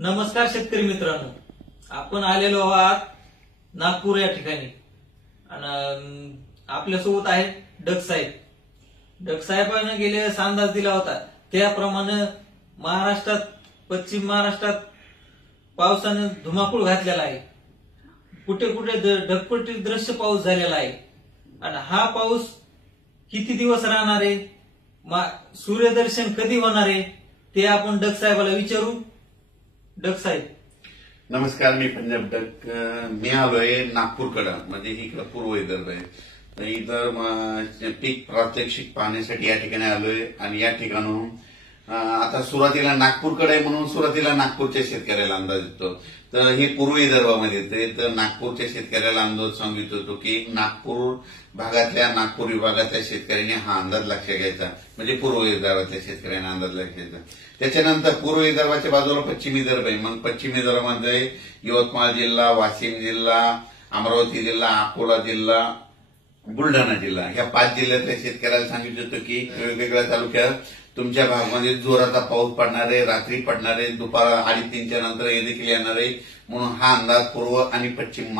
नमस्कार शेतकरी मित्रांनो, आपण आलेलो आहात नागपूर या ठिकाणी आणि आपल्यासोबत आहेत डग साहेबांनी गेले अंदाज दिला होता त्याप्रमाणे महाराष्ट्रात पश्चिम महाराष्ट्रात पावसाने धुमाकूळ घातलेला आहे। कुठे कुठे ढगफुटी दृश्य पाऊस झालेला आहे आणि हा पाऊस किती दिवस राहणार आहे, सूर्यदर्शन कधी होणार आहे ते आपण डग साहेबाला विचारू। डग साहेब नमस्कार, मी पंजाब डग। मी आलोय नागपूरकडे, म्हणजे इकडे पूर्व विदर्भ आहे, तर इथं पीक प्रात्यक्षिक पाहण्यासाठी या ठिकाणी आलोय। आणि या ठिकाणून आता सुरुवातीला नागपूरकडे म्हणून सुरुवातीला नागपूरच्या शेतकऱ्याला अंदाज येतो, तर हे पूर्व विदर्भामध्ये येते। तर नागपूरच्या शेतकऱ्याला अंदाज सांगितलं होतो की नागपूर भागातल्या नागपूर विभागातल्या शेतकऱ्यांनी हा अंदाज लक्षात घ्यायचा, म्हणजे पूर्व विदर्भातल्या शेतकऱ्यांनी अंदाज लक्षात घ्यायचा। त्याच्यानंतर पूर्व विदर्भाच्या बाजूला पश्चिम विदर्भ आहे, मग पश्चिम विदर्भामध्ये यवतमाळ जिल्हा, वाशिम जिल्हा, अमरावती जिल्हा, अकोला जिल्हा, बुलढाणा जिल्हा, ह्या 5 जिल्ह्यातल्या शेतकऱ्याला सांगितलं होतं की वेगवेगळ्या तालुक्यात तुमच्या भागामध्ये जोराचा पाऊस पडणार आहे, रात्री पडणार आहे, दुपार 2:30च्या नंतर हे देखील येणार आहे, म्हणून हा अंदाज पूर्व आणि पश्चिम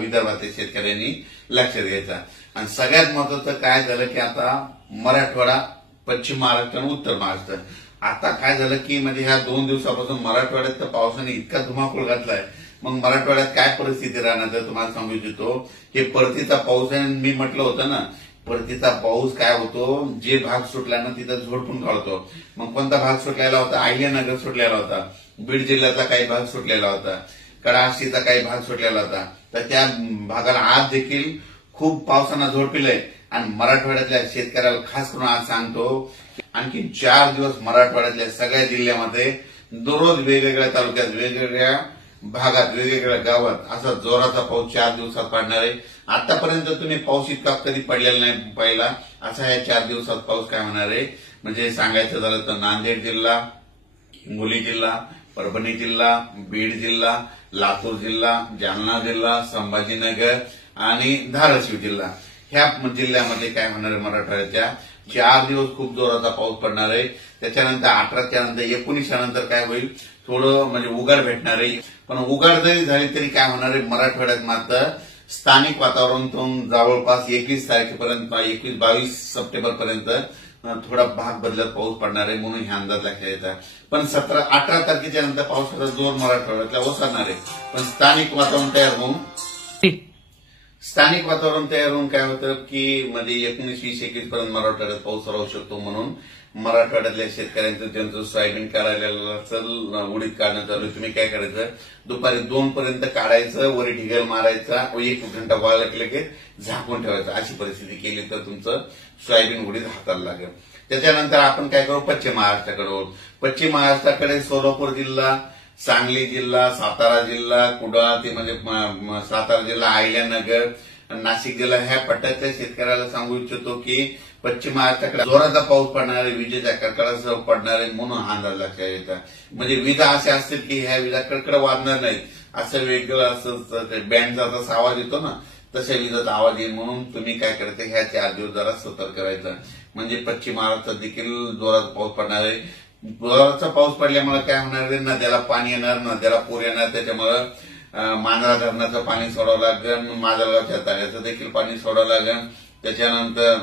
विदर्भातल्या शेतकऱ्यांनी लक्षात घ्यायचा। आणि सगळ्यात महत्वाचं काय झालं की आता मराठवाडा, पश्चिम महाराष्ट्र आणि उत्तर महाराष्ट्र, आता काय झालं की म्हणजे ह्या 2 दिवसापासून मराठवाड्यात तर पावसाने इतका धुमाकूळ घातलाय, मग मराठवाड्यात काय परिस्थिती राहणार तर तुम्हाला सांगू इच्छितो। हे परतीचा पाऊस आहे, मी म्हटलं होतं ना, परतीचा पाऊस काय होतो, जे भाग सुटला ना तिथं झोडपून काढतो। मग कोणता भाग सुटलेला होता, अहिल्यानगर सुटलेला होता, बीड जिल्ह्याचा काही भाग सुटलेला होता, कडाशीचा काही भाग सुटलेला होता, तर त्या भागाला आज देखील खूप पावसानं झोडपिलंय। आणि मराठवाड्यातल्या शेतकऱ्याला खास करून आज सांगतो, आणखी 4 दिवस मराठवाड्यातल्या सगळ्या जिल्ह्यामध्ये दररोज वेगवेगळ्या तालुक्यात, वेगवेगळ्या भागात, वेगवेगळ्या गावात असा जोराचा पाऊस 4 दिवसात पडणार आहे। आतापर्यंत तुम्ही पाऊस इतका कधी पडलेला नाही पहिला, असा या 4 दिवसात पाऊस काय होणार आहे। म्हणजे सांगायचं झालं तर नांदेड जिल्हा, हिंगोली जिल्हा, परभणी जिल्हा, बीड जिल्हा, लातूर जिल्हा, जालना जिल्हा, संभाजीनगर आणि धाराशिव जिल्हा, ह्या जिल्ह्यामध्ये काय होणार आहे, मराठवाड्याच्या 4 दिवस खूप जोराचा पाऊस पडणार आहे। त्याच्यानंतर 18च्या नंतर 19 नंतर काय होईल, थोडं म्हणजे उघाड भेटणार आहे, पण उघाड जरी झाली तरी काय होणार आहे, मराठवाड्यात मात्र स्थानिक वातावरणातून जवळपास 21 तारखेपर्यंत, 21-22 सप्टेंबर पर्यंत थोडा भाग बदलत पाऊस पडणार आहे, म्हणून हे अंदाज लक्षात येतात। पण 18 तारखेच्या नंतर पावसाचा जोर मराठवाड्यातला ओसरणार आहे, पण स्थानिक वातावरण तयार होऊन काय होतं की म्हणजे 19-20-21 पर्यंत मराठवाड्यात पाऊस राहू शकतो, म्हणून मराठवाड्यातल्या शेतकऱ्यांचं ज्यांचं सोयाबीन काढायला उडीद काढणं चालू आहे, तुम्ही काय करायचं, दुपारी 2 पर्यंत काढायचं, वरी ढिगल मारायचा, 1 घंटा वाळला की झाकून ठेवायचं, अशी परिस्थिती केली तर तुमचं सोयाबीन उडीद हाताला लागेल। त्याच्यानंतर आपण काय करू, पश्चिम महाराष्ट्राकडे पश्चिम महाराष्ट्राकडे सोलापूर जिल्हा, सांगली जिल्हा, सातारा जिल्हा, कुडाळ ते म्हणजे सातारा जिल्हा, अहिल्यानगर, नाशिक जिल्हा, ह्या पट्ट्यातल्या शेतकऱ्याला सांगू इच्छितो की पश्चिम महाराष्ट्राकडे जोराचा पाऊस पडणार आहे, विजेच्या कडकडासह पडणार आहे, म्हणून हा अंदाज लक्षात येतात। म्हणजे विजा अशा असतील की ह्या विजा कडकड वाजणार नाहीत, असं वेगळं असं बँडचा जसा आवाज येतो ना, तशा विजाचा आवाज येईल, म्हणून तुम्ही काय करायचं, ह्या 4 दिवस जरा सतर्क करायचं। म्हणजे पश्चिम महाराष्ट्रात देखील जोराचा पाऊस पडणार आहे। जोराचा पाऊस पडल्यामुळे काय होणार आहे, नद्याला पाणी येणार, नद्याला पूर येणार, त्याच्यामुळे मांजरा धरणाचं पाणी सोडावं लागेल, माजलगावच्या तळ्याचं देखील पाणी सोडावं लागेल। त्याच्यानंतर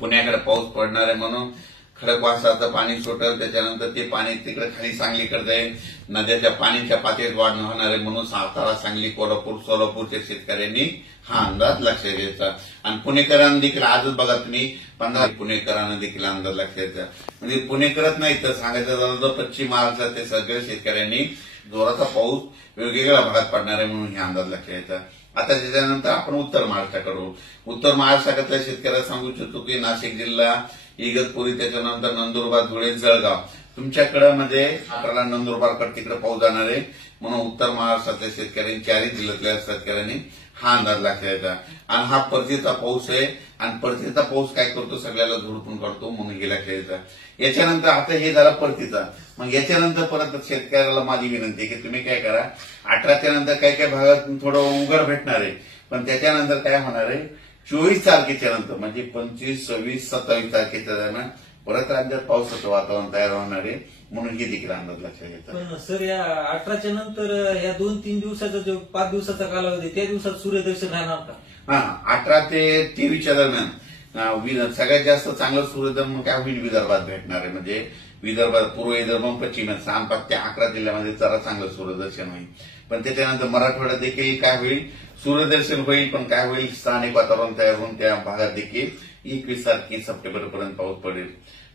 पुण्याकडे पाऊस पडणार आहे, म्हणून खडकवासलाचं पाणी सुटेल, त्याच्यानंतर ते पाणी तिकडे खाली सांगलीकडे जाईल, नद्याच्या पाण्याच्या पातळीत वाढ होणार आहे, म्हणून सातारा, सांगली, कोल्हापूर, सोलापूरच्या शेतकऱ्यांनी हा अंदाज लक्षात घ्यायचा। आणि पुणेकरांना देखील आजच बघा तुम्ही 15 पुणेकरांना देखील अंदाज लक्षात घ्यायचा। म्हणजे पुणेकरच नाही तर सांगायचं झालं तर पश्चिम महाराष्ट्रात ते सगळ्या शेतकऱ्यांनी जोराचा पाऊस वेगवेगळ्या भागात पडणार आहे, म्हणून हे अंदाज लक्षात घ्यायचा। आता त्याच्यानंतर आपण उत्तर महाराष्ट्राकडे उत्तर महाराष्ट्रातल्या शेतकऱ्याला सांगू इच्छितो की नाशिक जिल्हा, इगतपुरी, त्याच्यानंतर नंदुरबार, धुळे, जळगाव, तुमच्याकडे म्हणजे 18ला नंदुरबारकडे तिकडे पाऊस जाणार आहे, म्हणून उत्तर महाराष्ट्रातल्या शेतकऱ्यांनी, 4 जिल्ह्यातल्या शेतकऱ्यांनी हा अंदाज लक्षात घ्यायचा। आणि हा परतीचा पाऊस आहे, आणि परतीचा पाऊस काय करतो, सगळ्याला झोडपून काढतो, म्हणून हे लक्षात घ्यायचा। याच्यानंतर आता हे झाला परतीचा, मग याच्यानंतर परत शेतकऱ्याला माझी विनंती आहे की तुम्ही काय करा, 18च्या नंतर काही काही भागात थोडं उघड भेटणार आहे, पण त्याच्यानंतर काय होणार आहे, 24 तारखेच्या नंतर म्हणजे 25, 26, 27 तारखेच्या दरम्यान परत राज्यात पावसाचं वातावरण तयार होणार आहे। म्हणून हे देखील अंदाज लक्षात घेतात. पण सर या 18च्या नंतर या 2-3 दिवसाचा जो 5 दिवसाचा कालावधी त्या दिवसात सूर्यदर्शन राहणार का? हा, 18 ते 23च्या दरम्यान सगळ्यात जास्त चांगलं सूर्यदर्शन काय होईल विदर्भात भेटणार आहे. म्हणजे विदर्भात पूर्व विदर्भ पश्चिम 6 ते 11 जिल्ह्यामध्ये जरा चांगलं सूर्यदर्शन होईल. पण त्याच्यानंतर मराठवाड्यात देखील काय होईल सूर्यदर्शन होईल, पण काय होईल स्थानिक वातावरण तयार होऊन त्या भागात देखील 21 तारखे सप्टेंबरपर्यंत पाऊस पडेल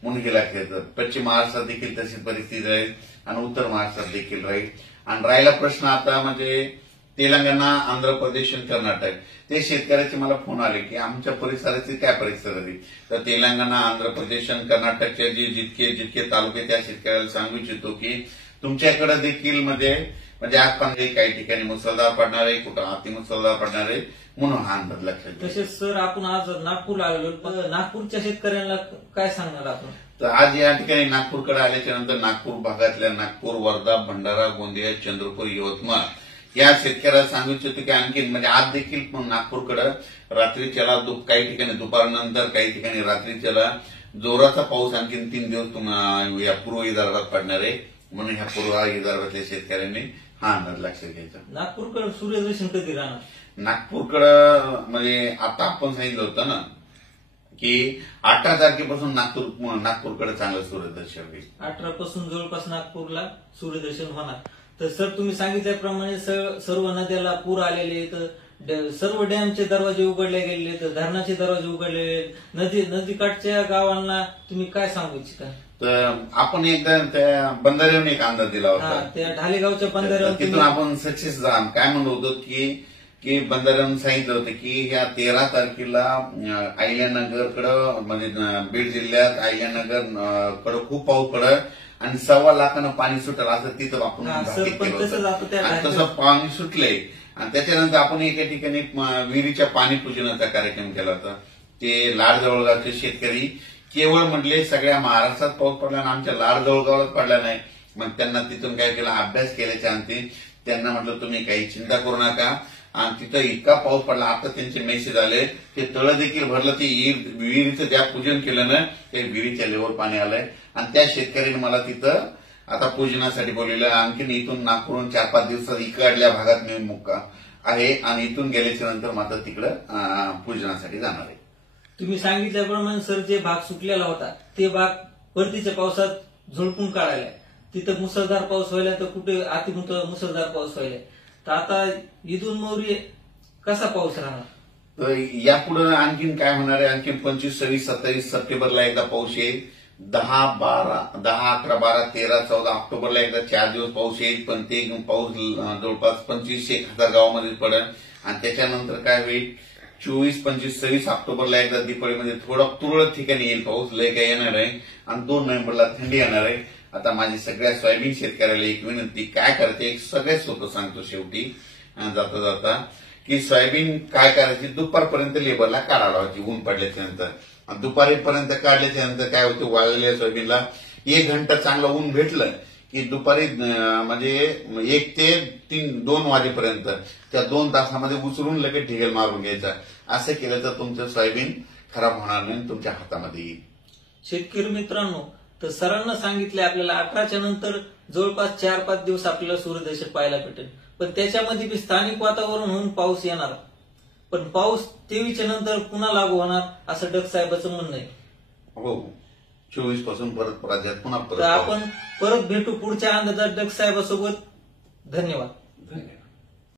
म्हणून हे लक्षात येतं. पश्चिम महाराष्ट्रात देखील तशीच परिस्थिती राहील आणि उत्तर महाराष्ट्रात देखील राहील. आणि राहिला प्रश्न आता म्हणजे तेलंगणा, आंध्र प्रदेश आणि कर्नाटक ते शेतकऱ्याचे मला फोन आले की आमच्या परिसराची काय परिस्थिती. तर तेलंगणा, आंध्र प्रदेश आणि कर्नाटकचे जे जितके तालुके त्या शेतकऱ्याला सांगू इच्छितो की तुमच्याकडे देखील म्हणजे आज पण काही ठिकाणी मुसळधार पडणार आहे, कुठं अतिमुसळधार पडणार आहे म्हणून हा अंदाज लक्षात घ्या. तसेच सर आपण आज नागपूरला आलेलो, पण नागपूरच्या शेतकऱ्यांना काय सांगणार आपण? तर आज या ठिकाणी नागपूरकडे आल्याच्या नंतर नागपूर भागातल्या नागपूर, वर्धा, भंडारा, गोंदिया, चंद्रपूर, यवतमाळ या शेतकऱ्याला सांगू इच्छितो की आणखी म्हणजे आज देखील नागपूरकडे रात्रीच्याला काही ठिकाणी दुपारनंतर काही ठिकाणी रात्रीच्याला जोराचा पाऊस आणखी 3 दिवस या पूर्व विदर्भात पडणार आहे. म्हणून ह्या पूर्व विदर्भातल्या शेतकऱ्यांनी हा अंदाज लक्षात घ्यायचा. नागपूरकडे सूर्यदर्शन कधी राहणार? नागपूरकडं म्हणजे आता आपण सांगितलं होतं ना की 18 तारखेपासून नागपूरकडे चांगलं सूर्यदर्शन होईल. 18 पासून जवळपास नागपूरला सूर्यदर्शन होणार. तर सर तुम्ही सांगितल्याप्रमाणे सर्व नद्याला पूर आलेले, तर सर्व डॅमचे दरवाजे उघडले गेलेले, तर धरणाचे दरवाजे उघडलेले, नदीकाठच्या गावांना तुम्ही काय सांगू इच्छिता? तर आपण एकदा त्या बंधाऱ्यावर एक अंदाज दिला होता. त्या ढालेगावच्या बंधाऱ्यावर तिथून आपण सक्सेस जाण काय म्हणलो होतो की बंधाऱ्यानं सांगितलं होतं की ह्या 13 तारखेला अहिल्यानगरकडं म्हणजे बीड जिल्ह्यात अहिल्यानगर कडे खूप पाऊस पडत आणि 1.25 लाखानं पाणी सुटेल असं तिथं आपण भाकीत केलं होतं. आणि तसं पाणी सुटलंय. आणि त्याच्यानंतर आपण एका ठिकाणी विहिरीच्या पाणी पूजनाचा कार्यक्रम केला होता. ते लाडजवळगावचे शेतकरी केवळ म्हटले सगळ्या महाराष्ट्रात पाऊस पडला आणि आमच्या लाडजवळगावात पडला नाही. मग त्यांना तिथून काय केलं अभ्यास केल्याच्या अंती त्यांना म्हटलं तुम्ही काही चिंता करू नका. आणि तिथं इतका पाऊस पडला, आता त्यांचे मेसेज आले ते तळ देखील भरलं, ते विहिरीचं ज्या पूजन केलं ना ते विहिरीच्या लेवल पाणी आलंय. आणि त्या शेतकऱ्यांनी मला तिथं आता पूजनासाठी बोलवलं. आणखीन इथून नागपूरहून 4-5 दिवसात इकडल्या भागात मी मुक्काम आहे आणि इथून गेल्याच्या नंतर मात्र तिकडं पूजनासाठी जाणार आहे. तुम्ही सांगितल्याप्रमाणे सर जे भाग सुटलेला होता ते भाग परतीच्या पावसात झोडपून काढायला, तिथं मुसळधार पाऊस व्हायला, तर कुठे मुसळधार पाऊस व्हायला. तर आता इथून मोरी कसा पाऊस राहणार? तर यापुढे आणखीन काय होणार आहे, आणखीन 25, 26, 27 सप्टेंबरला एकदा पाऊस येईल. 10, 11, 12, 13, 14 ऑक्टोबरला एकदा 4 दिवस पाऊस येईल. पण ते पाऊस जवळपास 25,000 गावामध्ये पडेल. आणि त्याच्यानंतर काय होईल 24, 25, 26 ऑक्टोबरला एकदा दिवाळीमध्ये थोडा तुरळक ठिकाणी येईल पाऊस, लय काय येणार आहे. आणि 2 नोव्हेंबरला थंडी येणार आहे. आता माझी सगळ्या सोयाबीन शेतकऱ्याला एक विनंती काय करते, एक सगळ्यात सोपं सांगतो शेवटी जाता जाता की सोयाबीन काय करायची, दुपारपर्यंत लेबरला काढायला लावायची ऊन पडल्याच्या नंतर. दुपारीपर्यंत काढल्याच्या नंतर काय होतं वाळलेल्या सोयाबीनला 1 घंटा चांगलं ऊन भेटलं की दुपारी म्हणजे 1 ते 2 वाजेपर्यंत त्या 2 तासामध्ये उचलून लगेच ढिगल मारून घ्यायचा. असं केलं तर तुमचं सोयाबीन खराब होणार नाही, तुमच्या हातामध्ये येईल. शेतकरी मित्रांनो, तर सरांना सांगितले आपल्याला 18च्या नंतर जवळपास 4-5 दिवस आपल्याला सूर्यदर्शन पाहायला भेटेल. पण त्याच्यामध्ये बी स्थानिक वातावरण होऊन पाऊस येणार. पण पाऊस 23च्या नंतर पुन्हा लागू होणार असं डग साहेबांचं म्हणणं आहे. हो, 24 पासून परत राज्यात पुन्हा तर आपण परत भेटू पुढच्या अंदाजात डग साहेबांसोबत. धन्यवाद.